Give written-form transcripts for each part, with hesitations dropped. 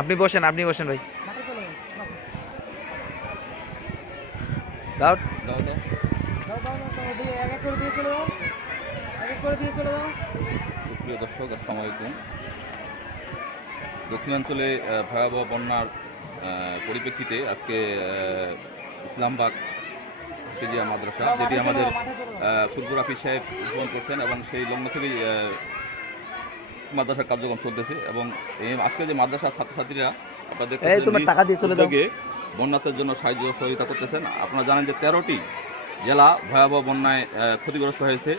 আপনি বসেন ভাই। দাও সুপ্রিয় দর্শক, আসসালামু আলাইকুম। দক্ষিণাঞ্চলে ভয়াবহ বন্যার পরিপ্রেক্ষিতে আজকে ইসলামবাগ হাফেজিয়া মাদ্রাসা, যেটি আমাদের ফুরফুর হাফিজ সাহেব উদ্বোধন করছেন এবং সেই লগ্ন থেকেই মাদ্রাসার কার্যক্রম চলতেছে। এবং আজকে যে মাদ্রাসার ছাত্রছাত্রীরা আপনাদের উদ্যোগে বন্যাতের জন্য সাহায্য সহযোগিতা করতেছেন। আপনারা জানেন যে 13টি জেলা ভয়াবহ বন্যায় ক্ষতিগ্রস্ত হয়েছে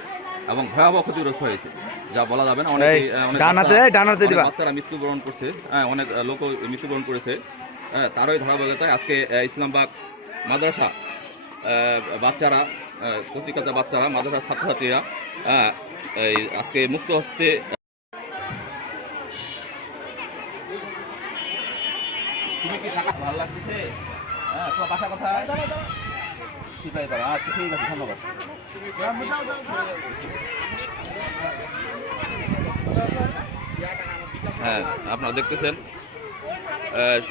এবং ভয়াবহ ক্ষতিগ্রস্ত হয়েছে, যা বলা যাবে না। অনেক বাচ্চারা মৃত্যুবরণ করছে, অনেক লোক মৃত্যুবরণ করেছে। তারই ধারাবাহিকতায় আজকে ইসলামবাগ মাদ্রাসা বাচ্চারা, প্রতিকতা বাচ্চারা, মাদ্রাসার ছাত্রছাত্রীরা আজকে মুক্ত হস্তে ভালো লাগতেছে। তোমার বাসা কথা আচ্ছা, ঠিক আছে, ধন্যবাদ। হ্যাঁ, আপনারা দেখতেছেন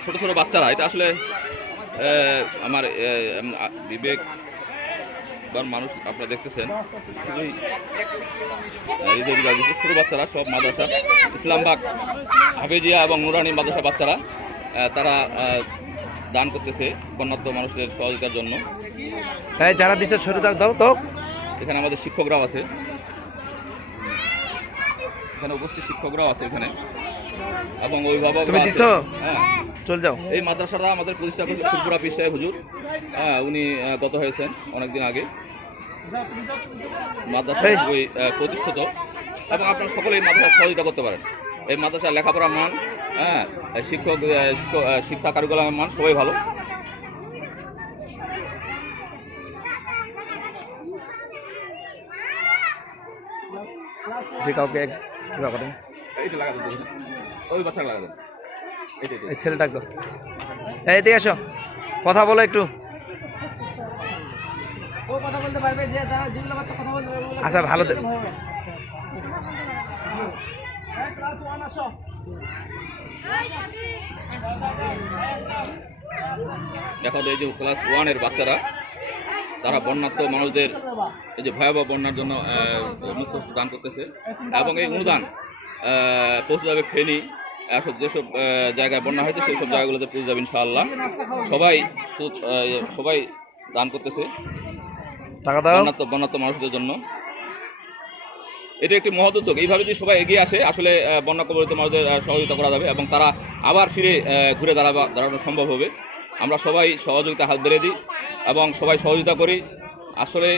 ছোট ছোট বাচ্চারা, এটা আসলে আমার বিবেক মানুষ, আপনারা দেখতেছেন খুবই ছোট বাচ্চারা, সব মাদ্রাসা ইসলামবাগ হাফেজিয়া এবং নুরানি মাদ্রাসা বাচ্চারা, তারা দান করতেছে বন্যার্ত মানুষদের সহযোগিতার জন্য। হ্যাঁ, যারা দিচ্ছে সরে দাও তো। এখানে আমাদের শিক্ষকরাও আছে, এখানে উপস্থিত শিক্ষকরাও আছে এখানে, এবং অভিভাবক। হ্যাঁ, চল যাও। এই মাদ্রাসাটা আমাদের প্রতিষ্ঠা করছে ফুরফুর হাফিজ সাহেব হুজুর। উনি গত হয়েছেন অনেকদিন আগে। মাদ্রাসা ওই প্রতিষ্ঠিত, এবং আপনারা সকলে এই মাদ্রাসায় সহযোগিতা করতে পারেন। এই মাদ্রাসার লেখাপড়ার মান, শিক্ষা কারিকুলামের মান সবাই ভালো। যে কাউকে ওই বাচ্চা লাগা দেন, এই ছেলে ডাক দাও। এই দিকে এসো, কথা বলো একটু। আচ্ছা, ভালো দেখা যায় যে ক্লাস 1-এর বাচ্চারা, তারা বন্যার্ত মানুষদের এই যে ভয়াবহ বন্যার জন্য মুক্ত দান করতেছে, এবং এই অনুদান পৌঁছে যাবে ফেনী, যেসব জায়গায় বন্যা হয়েছে সেই সব জায়গাগুলোতে পৌঁছে যাবে ইনশাআল্লাহ। সবাই দান করতেছে বন্যার্ত মানুষদের জন্য। এটা একটি মহৎ উদ্যোগ। এইভাবে যদি সবাই এগিয়ে আসে, আসলে বন্যা কবলিত মানুষদের সহযোগিতা করা যাবে এবং তারা আবার ফিরে ঘুরে দাঁড়ানো সম্ভব হবে। আমরা সবাই সহযোগিতা হাত বেড়ে দিই এবং সবাই সহযোগিতা করি। আসলে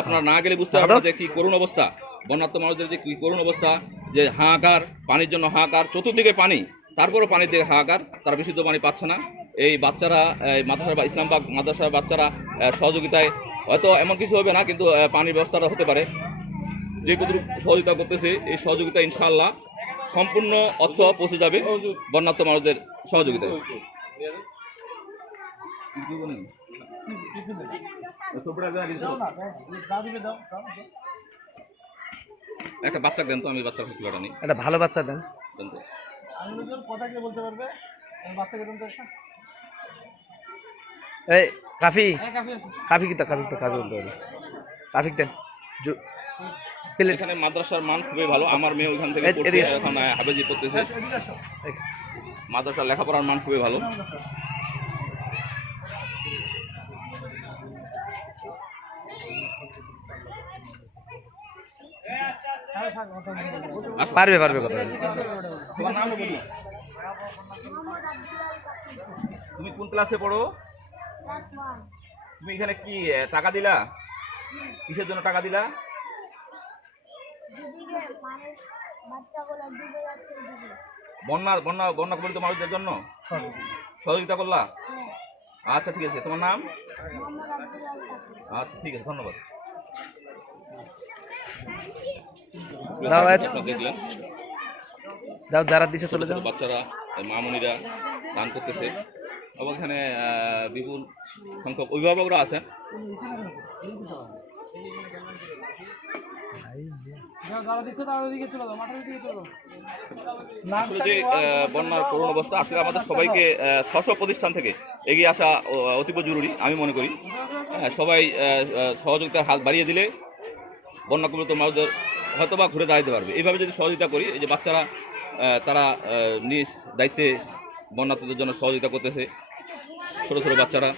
আপনারা না গেলে বুঝতে পারবেন যে কি করুণ অবস্থা, বন্যার্ত মানুষদের যে কি করুণ অবস্থা, যে হাহাকার, পানির জন্য হাহাকার, চতুর্দিকে পানি, তারপরেও পানির দিকে হাহাকার, তারা বিশুদ্ধ পানি পাচ্ছে না। এই বাচ্চারা, মাদ্রাসা বা ইসলামবাগ মাদ্রাসার বাচ্চারা সহযোগিতায় হয়তো এমন কিছু হবে না, কিন্তু পানির ব্যবস্থাটা হতে পারে। যে কতটুকু সহযোগিতা করতেছে, এই সহযোগিতা ইনশাআল্লাহ সম্পূর্ণ অর্থ পৌঁছে যাবে বন্যার্ত মানুষদের সহযোগিতায়। একটা বাচ্চা দেন তো, আমি বাচ্চার খুশিটা নেই। একটা ভালো বাচ্চা দেন তো। এই কাফি বলতে পারবে। কাফি দেন। এখানে মাদ্রাসার মান খুবই ভালো। আমার মেয়ে ওইখান থেকে এখন হাফেজি পড়তেছে। মাদ্রাসার লেখাপড়ার মান খুবই ভালো। পারবে কথা। তুমি কোন ক্লাসে পড়ো? তুমি এখানে কি টাকা দিলা? কিসের জন্য টাকা দিলা? বন্যা কবলিত মানুষদের জন্য সহযোগিতা করলা? আচ্ছা, ঠিক আছে। তোমার নাম? আচ্ছা, ঠিক আছে, ধন্যবাদ। দেখলেন যারা দিছে চলে যাও। বাচ্চারা, মামুনিরা দান করতেছে, এবং এখানে বিপুল সংখ্যক অভিভাবকরা আছেন। আসলে যে বন্যার করুণ অবস্থা, আসলে আমাদের সবাইকে 600 প্রতিষ্ঠান থেকে এগিয়ে আসা অতীব জরুরি আমি মনে করি। সবাই সহযোগিতার হাত বাড়িয়ে দিলে বন্যা কবলিত মানুষদের হয়তো বা ঘুরে দাঁড়াতে পারবে। এইভাবে যদি সহযোগিতা করি, এই যে বাচ্চারা তারা নিজ দায়িত্বে বন্যার্থীদের জন্য সহযোগিতা করতেছে, ছোটো ছোটো বাচ্চারা।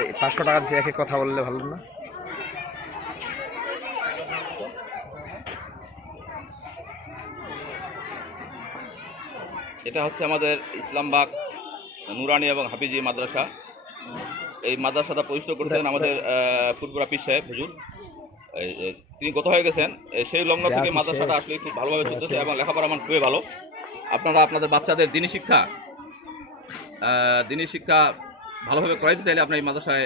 এই 500 টাকা দিয়ে একে কথা বললে ভালো না? এটা হচ্ছে আমাদের ইসলামবাগ নুরানি এবং হাফিজি মাদ্রাসা। এই মাদ্রাসাটা প্রতিষ্ঠা করতেন আমাদের ফুরপুরা পীর সাহেব হুজুর। তিনি গত হয়ে গেছেন। সেই লগ্ন থেকে মাদ্রাসাটা আসলে খুব ভালোভাবে চলতেছে এবং লেখাপড়া আমার খুবই ভালো। আপনারা আপনাদের বাচ্চাদের দিনী শিক্ষা ভালোভাবে করাইতে চাইলে আপনার এই মাদ্রাসায়